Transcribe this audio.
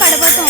పడిపోతాం